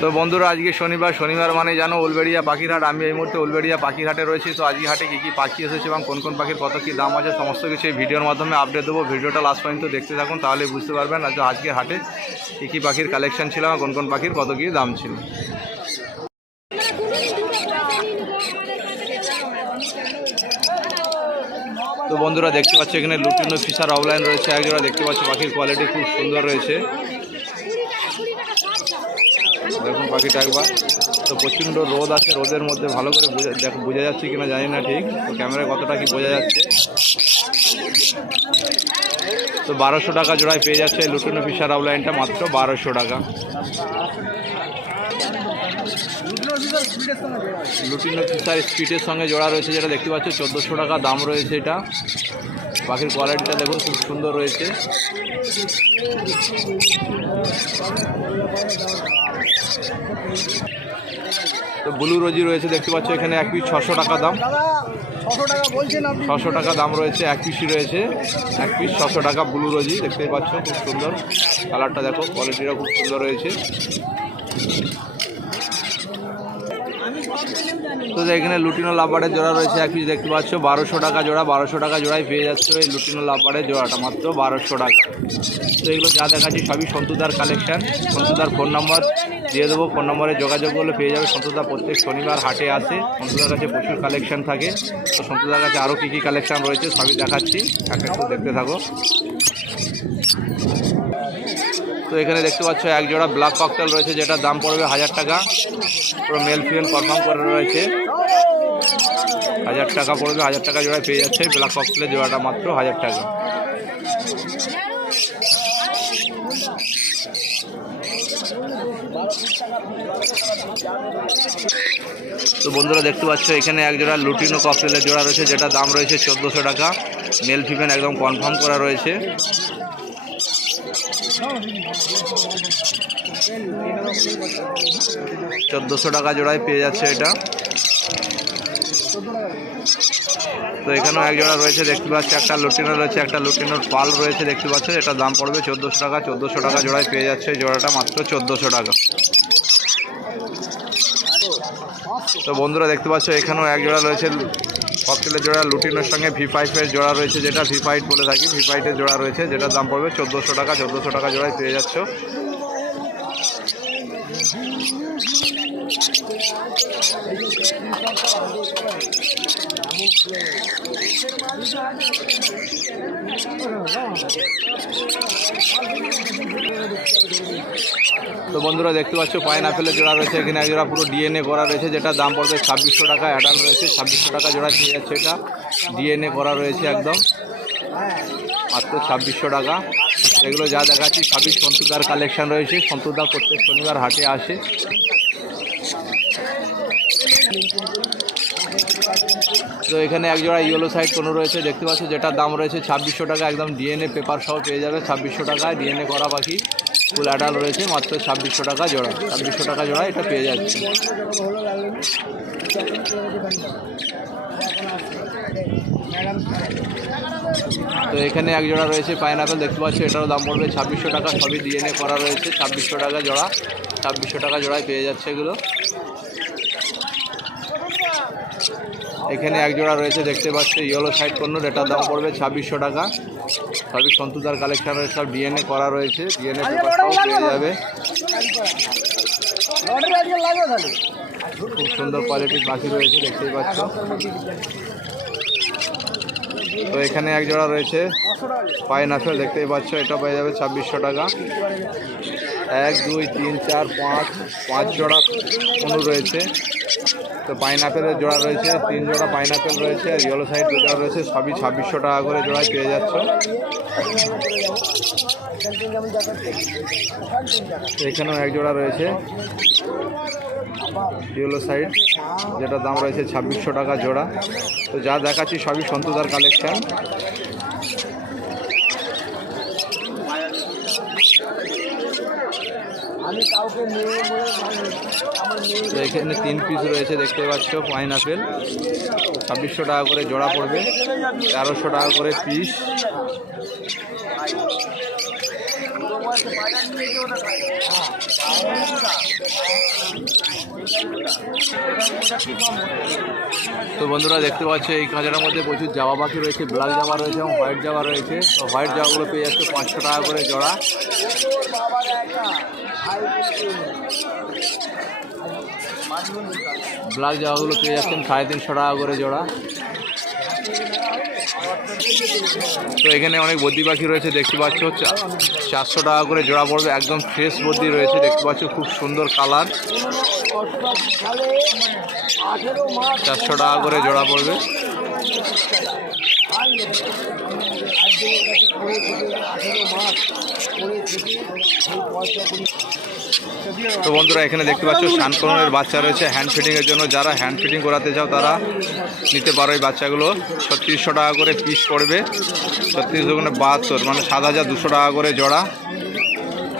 তো বন্ধুরা, আজকে শনিবার শনিবার মানে জানো উলবেড়িয়া পাখিরহাট। আমি এই মুহূর্তে উলবেড়িয়া পাখিরহাটে রয়েছি। তো আজকে হাটে কী কী পাখি এসেছে এবং কোন কোন পাখির কত কী দাম আছে সমস্ত কিছু এই ভিডিওর মাধ্যমে আপডেট দেবো। ভিডিওটা লাস্ট পর্যন্ত দেখতে থাকুন, তাহলে বুঝতে পারবেন আর আজকে হাটে কী কী পাখির কালেকশন ছিল কোন কোন পাখির কত কী দাম ছিল। তো বন্ধুরা, দেখতে পাচ্ছ এখানে লুটিনো ফিশার অফলাইন রয়েছে। একজোড়া দেখতে পাচ্ছ পাখির কোয়ালিটি খুব সুন্দর রয়েছে। পাখিটা একবার। তো প্রচণ্ড রোদ আছে, রোদের মধ্যে ভালো করে দেখ বোঝা যাচ্ছে কিনা জানি না ঠিক, তো ক্যামেরায় কতটা কি বোঝা যাচ্ছে। তো বারোশো টাকা জোড়ায় পেয়ে যাচ্ছে লুটিনো ফিশার অফলাইনটা মাত্র বারোশো টাকা। লুটিনো ফিশার স্পিডের সঙ্গে জোড়া রয়েছে, যেটা দেখতে পাচ্ছ, চোদ্দোশো টাকা দাম রয়েছে এটা। পাখির কোয়ালিটিটা দেখুন খুব সুন্দর রয়েছে। তো ব্লু রোজি রয়েছে, দেখতে পাচ্ছ এখানে এক পিস ছশো টাকা দাম। ছশো টাকা দাম রয়েছে, এক পিসই রয়েছে। এক পিস ছশো টাকা ব্লু রোজি দেখতে পাচ্ছ, খুব সুন্দর। কালারটা দেখো কোয়ালিটিটা খুব সুন্দর রয়েছে। তো এখানে লুটিনো লাভবারের জোড়া রয়েছে, এক পিস দেখতে পাচ্ছ, বারোশো টাকা জোড়া, বারোশো টাকা জোড়ায় পেয়ে যাচ্ছে এই লুটিনো লাভবারের জোড়াটা, মাত্র বারোশো টাকা। তো এগুলো যা দেখাচ্ছি সবই সন্তুদার কালেকশন সন্তুদার ফোন নাম্বার দিয়ে দেবো, ফোন নম্বরে যোগাযোগ করলে পেয়ে যাবে সন্তুদা প্রত্যেক শনিবার হাটে আসে। সন্তুদার কাছে প্রচুর কালেকশন থাকে। তো সন্তুদার কাছে আরও কী কী কালেকশন রয়েছে সবই দেখাচ্ছি। এক একটু দেখতে থাকো। তো এখানে দেখতে পাচ্ছ, এক জোড়া ব্ল্যাক ককটেল রয়েছে, যেটার দাম পড়বে হাজার টাকা। পুরো মেল ফিমেল কনফার্ম করে রয়েছে। হাজার টাকা পড়বে, হাজার টাকা জোড়ায় পেয়ে যাচ্ছে। ব্ল্যাক ককটেলের জোড়াটা মাত্র হাজার টাকা। তো বন্ধুরা দেখতে পাচ্ছ, এখানে এক জোড়া লুটিনো ককটেলের জোড়া রয়েছে, যেটা দাম রয়েছে চোদ্দোশো টাকা। মেল ফিমেল একদম কনফার্ম করা রয়েছে। চোদ্দোশো টাকা জোড়ায় পেয়ে যাচ্ছে এটা। তো এখানেও এক জোড়া রয়েছে, দেখতে পাচ্ছি, একটা লুটিনো রয়েছে, একটা লুটিনোর পাল রয়েছে, দেখতে পাচ্ছ এটা দাম পড়বে চোদ্দোশো টাকা চোদ্দোশো টাকা জোড়ায় পেয়ে যাচ্ছে, জোড়াটা মাত্র চোদ্দোশো টাকা। তো বন্ধুরা দেখতে পাচ্ছ, এখানেও এক জোড়া রয়েছে ককটেলের জোড়া, লুটিনোর সঙ্গে ভি ফাইভের জোড়া রয়েছে, যেটা ভি ফাইভ বলে থাকি। ভি ফাইভের জোড়া রয়েছে, যেটার দাম পড়বে চোদ্দোশো টাকা চোদ্দোশো টাকা জোড়ায় পেয়ে যাচ্ছ। তো বন্ধুরা দেখতে পাচ্ছ পাইন আপেলের জোড়া রয়েছে এখানে। এক জোড়া পুরো ডিএনএ করা রয়েছে যেটা দাম পড়বে ছাব্বিশশো টাকা অ্যাডাল রয়েছে। ছাব্বিশশো টাকা জোড়া পেয়ে যাচ্ছে এটা। ডিএনএ করা রয়েছে একদম। মাত্র ছাব্বিশশো টাকা। এগুলো যা দেখাচ্ছি, সবই সন্তুদার কালেকশন রয়েছে। সন্তুদা প্রত্যেক শনিবার হাটে আসে। তো এখানে এক জোড়া ইয়েলো সাইড কোনো রয়েছে, দেখতে পাচ্ছ যেটার দাম রয়েছে ছাব্বিশশো টাকা, একদম ডিএনএ পেপার সহ পেয়ে যাবে ছাব্বিশশো টাকায় ডিএনএ করা পাখি ফুল অ্যাডাল রয়েছে, মাত্র ছাব্বিশশো টাকা জোড়া, ছাব্বিশশো টাকা জোড়া, এটা পেয়ে যাচ্ছে। তো এখানে এক জোড়া রয়েছে পাইনাপেল দেখতে পাচ্ছ এটারও দাম পড়বে ছাব্বিশশো টাকা, সবই ডিএনএ করা রয়েছে, ছাব্বিশশো টাকা জোড়া, ছাব্বিশশো টাকা জোড়ায় পেয়ে যাচ্ছে এগুলো। এখানে এক জোড়া রয়েছে দেখতে পাচ্ছ ইয়েলো সাইড পণ্য এটার দাম পড়বে ছাব্বিশশো টাকা। সবই সন্তুদার কালেকশন রয়েছে সব ডিএনএ করা রয়েছে ডিএনএ পেপারটাও পেয়ে যাবে। খুব সুন্দর কোয়ালিটির পাখি রয়েছে দেখতেই পাচ্ছ। তো এখানে এক জোড়া রয়েছে পাইনাপেল দেখতেই পাচ্ছ এটা পেয়ে যাবে ছাব্বিশশো টাকা। এক দুই তিন চার পাঁচ পাঁচ জোড়া অনু রয়েছে। তো পাইনাপেলের জোড়া রয়েছে, তিন জোড়া পাইনাপেল রয়েছে আর ইয়েলো সাইড জোড়া রয়েছে, সবই ছাব্বিশশো টাকা করে জোড়ায় পেয়ে যাচ্ছ। এখানেও এক জোড়া রয়েছে ইয়েলো সাইড যেটার দাম রয়েছে ছাব্বিশশো টাকা জোড়া। তো যা দেখাচ্ছি সবই সন্তুদার কালেকশান আমি কাউকে নিয়ে এখানে তিন পিস রয়েছে, দেখতে পাচ্ছ পাইন আপেল ছাব্বিশশো টাকা করে জোড়া পড়বে, তেরোশো টাকা করে পিস তো বন্ধুরা, দেখতে পাচ্ছ, এই কাঁচাটার মধ্যে প্রচুর জামা পাখি রয়েছে, ব্ল্যাক জামা রয়েছে এবং হোয়াইট জামা রয়েছে। তো হোয়াইট জামাগুলো পেয়ে যাচ্ছে পাঁচশো টাকা করে জোড়া। ব্ল্যাক জামাগুলো পেয়ে যাচ্ছেন সাড়ে তিনশো টাকা করে জোড়া। তো এখানে অনেক বদ্রি পাখি রয়েছে, দেখতে পাচ্ছ চারশো টাকা করে জোড়া পড়বে, একদম ফ্রেশ বদ্রি রয়েছে, দেখতে পাচ্ছ, খুব সুন্দর কালার চারশো টাকা করে জোড়া পড়বে। করে তো বন্ধুরা, এখানে দেখতে পাচ্ছ শানকরণের বাচ্চা রয়েছে হ্যান্ড ফিটিংয়ের জন্য। যারা হ্যান্ড ফিটিং করাতে চাও, তারা নিতে পারো এই বাচ্চাগুলো। ছত্রিশশো টাকা করে পিস পড়বে। ছত্রিশ দুগুণে বাহাত্তর মানে সাত হাজার দুশো টাকা করে জোড়া।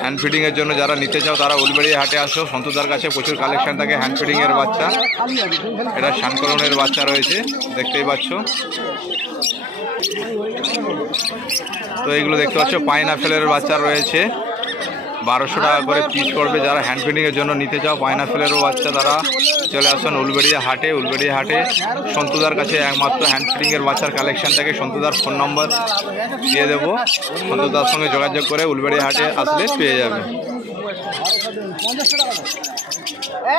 হ্যান্ড ফিটিংয়ের জন্য যারা নিতে চাও, তারা উলবেড়িয়া হাটে আসো। সন্তদার কাছে প্রচুর কালেকশন থাকে হ্যান্ড ফিটিংয়ের বাচ্চা। এটা শানকরণের বাচ্চা রয়েছে, দেখতেই পাচ্ছ। তো এইগুলো দেখতে পাচ্ছ পাইনাপেলের বাচ্চা রয়েছে। বারোশো টাকা করে পিস করবে যারা হ্যান্ড ফিডিংয়ের জন্য নিতে চাও পাইনাপেলেরও বাচ্চা তারা চলে আসুন উলবেড়িয়া হাটে। উলবেড়িয়া হাটে সন্তুদার কাছে একমাত্র হ্যান্ড ফিডিংয়ের বাচ্চার কালেকশন থাকে। সন্তুদার ফোন নম্বর দিয়ে দেবো। সন্তুদার সঙ্গে যোগাযোগ করে উলবেড়িয়া হাটে আসলে পেয়ে যাবে।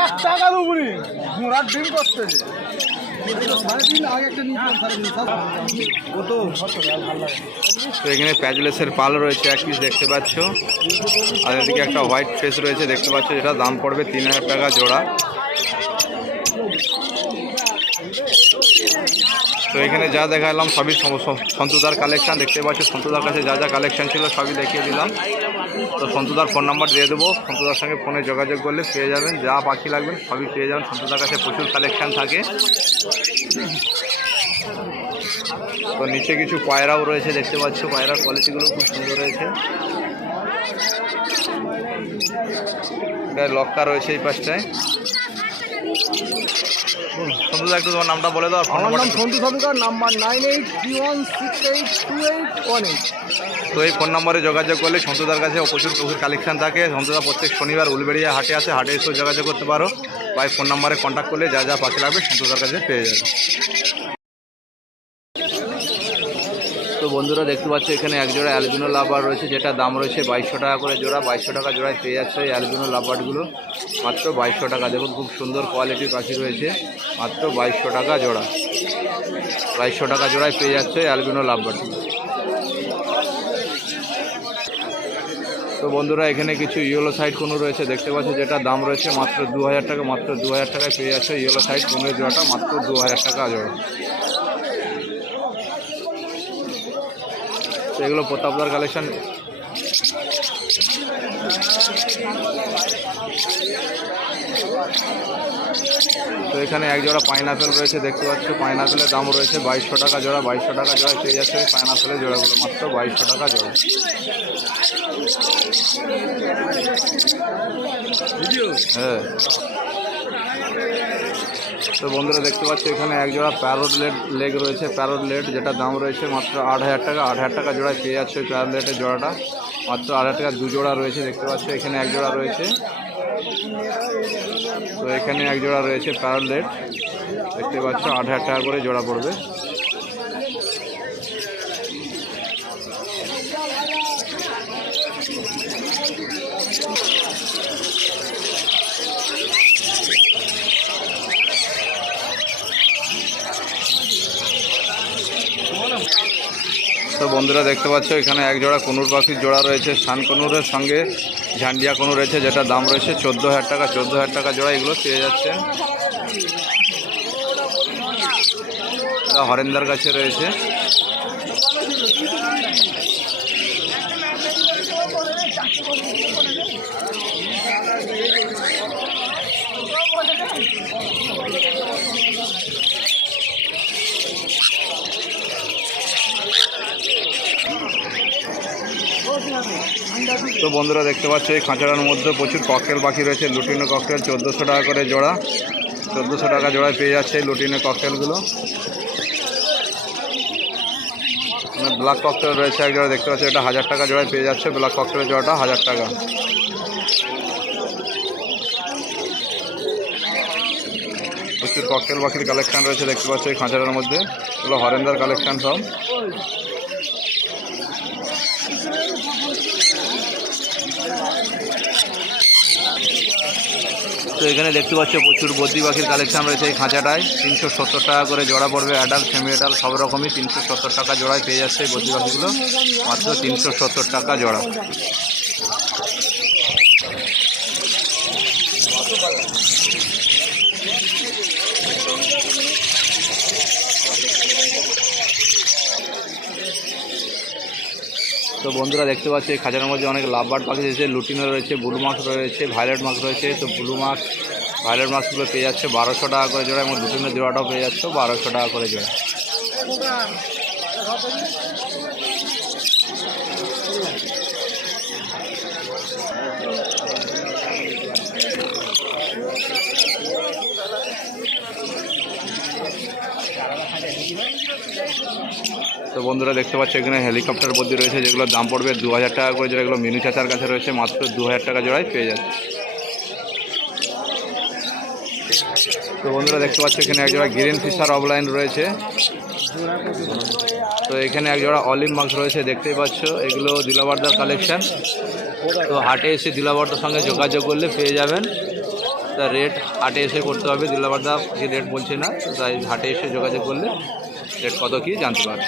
এক টাকা দুপুরি তো এখানে প্যাজলেসের পাল রয়েছে, এক পিস দেখতে পাচ্ছ। আর এদিকে একটা হোয়াইট ফেস রয়েছে, দেখতে পাচ্ছ, যেটা দাম পড়বে তিন হাজার টাকা জোড়া। তো এখানে যা দেখালাম সবই সন্তুদার কালেকশান দেখতে পাচ্ছ সন্তুদার কাছে যা যা কালেকশান ছিল সবই দেখিয়ে দিলাম। তো সন্তুদার ফোন নাম্বার দিয়ে দেবো। সন্তুদার সঙ্গে ফোনে যোগাযোগ করলে পেয়ে যাবেন। যা পাখি লাগবেন সবই পেয়ে যাবেন। সন্তুদার কাছে প্রচুর কালেকশান থাকে। তো নিচে কিছু পায়রাও রয়েছে, দেখতে পাচ্ছ। পায়রার কোয়ালিটিগুলো খুব সুন্দর রয়েছে। লক্কা রয়েছে এই পাশটায়। সন্তুদা একটু তোমার নামটা বলে দাও আমার নাম Santu Sarkar number nine eight three one six eight two eight one eight তো এই ফোন নম্বরে যোগাযোগ করলে সন্তুদার কাছে প্রচুর প্রচুর কালেকশন থাকে। সন্তুদা প্রত্যেক শনিবার উলবেড়িয়া হাটে আসে হাটে এসেও যোগাযোগ করতে পারো। বা ফোন নম্বরে কন্ট্যাক্ট করলে যা যা পাখি লাগবে সন্তুদার কাছে পেয়ে যাবে। তো বন্ধুরা দেখতে পাচ্ছ, এখানে এক জোড়া অ্যালবিনো লাভার রয়েছে, যেটা দাম রয়েছে বাইশশো টাকা করে জোড়া। বাইশশো টাকা জোড়ায় পেয়ে যাচ্ছে এই অ্যালবিনো লাভারগুলো মাত্র বাইশশো টাকা। দেখুন, খুব সুন্দর কোয়ালিটির পাখি রয়েছে। মাত্র বাইশশো টাকা জোড়া। বাইশশো টাকা জোড়ায় পেয়ে যাচ্ছে অ্যালবিনো লাভবারটি তো বন্ধুরা, এখানে কিছু ইয়েলো সাইড কোনো রয়েছে দেখতে পাচ্ছ, যেটা দাম রয়েছে মাত্র দু হাজার টাকা, মাত্র দু হাজার টাকায় পেয়ে যাচ্ছে ইয়েলো সাইড কোনো জোড়াটা, মাত্র দু হাজার টাকা জোড়া। তো এগুলো প্রতাপদার কালেকশন তো এখানে এক জোড়া পাইনাপেল রয়েছে দেখতে পাচ্ছ। পাইনাপেলের দাম রয়েছে বাইশশো টাকা জোড়া বাইশশো টাকা জোড়া পেয়ে যাচ্ছে পাইনাপেলের জোড়াগুলো মাত্র বাইশশো টাকা জোড়া। হ্যাঁ। তো বন্ধুরা দেখতে পাচ্ছি, এখানে এক জোড়া প্যারোট লেট লেগ রয়েছে। প্যারোট লেট যেটা দাম রয়েছে মাত্র আট হাজার টাকা। আট হাজার টাকা জোড়ায় পেয়ে যাচ্ছে ওই প্যারোট লেটের জোড়াটা। মাত্র আট হাজার টাকা দু জোড়া রয়েছে, দেখতে পাচ্ছ, এখানে এক জোড়া রয়েছে। তো এখানে এক জোড়া রয়েছে প্যারোট লেট দেখতে পাচ্ছ, আট হাজার টাকা করে জোড়া পড়বে তো বন্ধুরা দেখতে পাচ্ছ, এখানে এক জোড়া কনুর পাখির জোড়া রয়েছে। সান কনুরের সঙ্গে ঝান্ডিয়া কনুর রয়েছে যেটা দাম রয়েছে চোদ্দ হাজার টাকা। চোদ্দ হাজার টাকা জোড়া এগুলো পেয়ে যাচ্ছে হরেন্দার কাছে রয়েছে। তো বন্ধুরা দেখতে পাচ্ছ, এই খাঁচাটার মধ্যে প্রচুর ককটেল পাখি রয়েছে। লুটিনো ককটেল চোদ্দোশো টাকা করে জোড়া। চোদ্দোশো টাকা জোড়ায় পেয়ে যাচ্ছে এই লুটিনো ককটেলগুলো ব্ল্যাক ককটেল রয়েছে এক জোড়া, দেখতে পাচ্ছ, এটা হাজার টাকা জোড়ায় পেয়ে যাচ্ছে ব্ল্যাক ককটেলের জোড়াটা হাজার টাকা। প্রচুর ককটেল পাখির কালেকশন রয়েছে, দেখতে পাচ্ছ, এই খাঁচাটার মধ্যে। এগুলো হরেন্দার কালেকশন সব। তো এখানে দেখতে পাচ্ছ প্রচুর বদ্রি পাখির কালেকশন রয়েছে এই খাঁচাটায়। তিনশো সত্তর টাকা করে জোড়া পড়বে অ্যাডাল সেমি অ্যাডাল্ট সব রকমই তিনশো সত্তর টাকা জোড়ায় পেয়ে যাচ্ছে এই বদ্রি পাখিগুলো। মাত্র তিনশো সত্তর টাকা জোড়া। বন্ধুরা দেখতে পাচ্ছি খাঁচার মধ্যে অনেক লাভবার্ড পাখি রয়েছে লুটিনো রয়েছে ব্লু মার্কস রয়েছে ভায়োলেট মার্কস রয়েছে, তো ব্লু মার্কস ভায়োলেট মার্কসগুলো পেয়ে যাচ্ছে বারোশো টাকা করে জোড়া এবং লুটিনো জোড়াটাও পেয়ে যাচ্ছে বারোশো টাকা করে জোড়া। বন্ধুরা দেখতে পাচ্ছ, এখানে হেলিকপ্টার বদ্যি রয়েছে, যেগুলোর দাম পড়বে দু হাজার টাকা করে, যেগুলো মিনু চাচার কাছে রয়েছে, মাত্র দু হাজার টাকা জোড়ায় পেয়ে যাচ্ছে। তো বন্ধুরা দেখতে পাচ্ছ, এখানে এক জোড়া গ্রিন ফিশার অফলাইন রয়েছে। তো এখানে এক জোড়া অলিভ মার্কস রয়েছে, দেখতেই পাচ্ছ, এগুলো দিলাবার্দার কালেকশন। তো হাটে এসে দিলাবার্দার সঙ্গে যোগাযোগ করলে পেয়ে যাবেন। তা রেট হাটে এসে করতে হবে দিলাবার্দা কি রেট বলছে না, তাই হাটে এসে যোগাযোগ করলে রেট কত কি জানতে পারবে।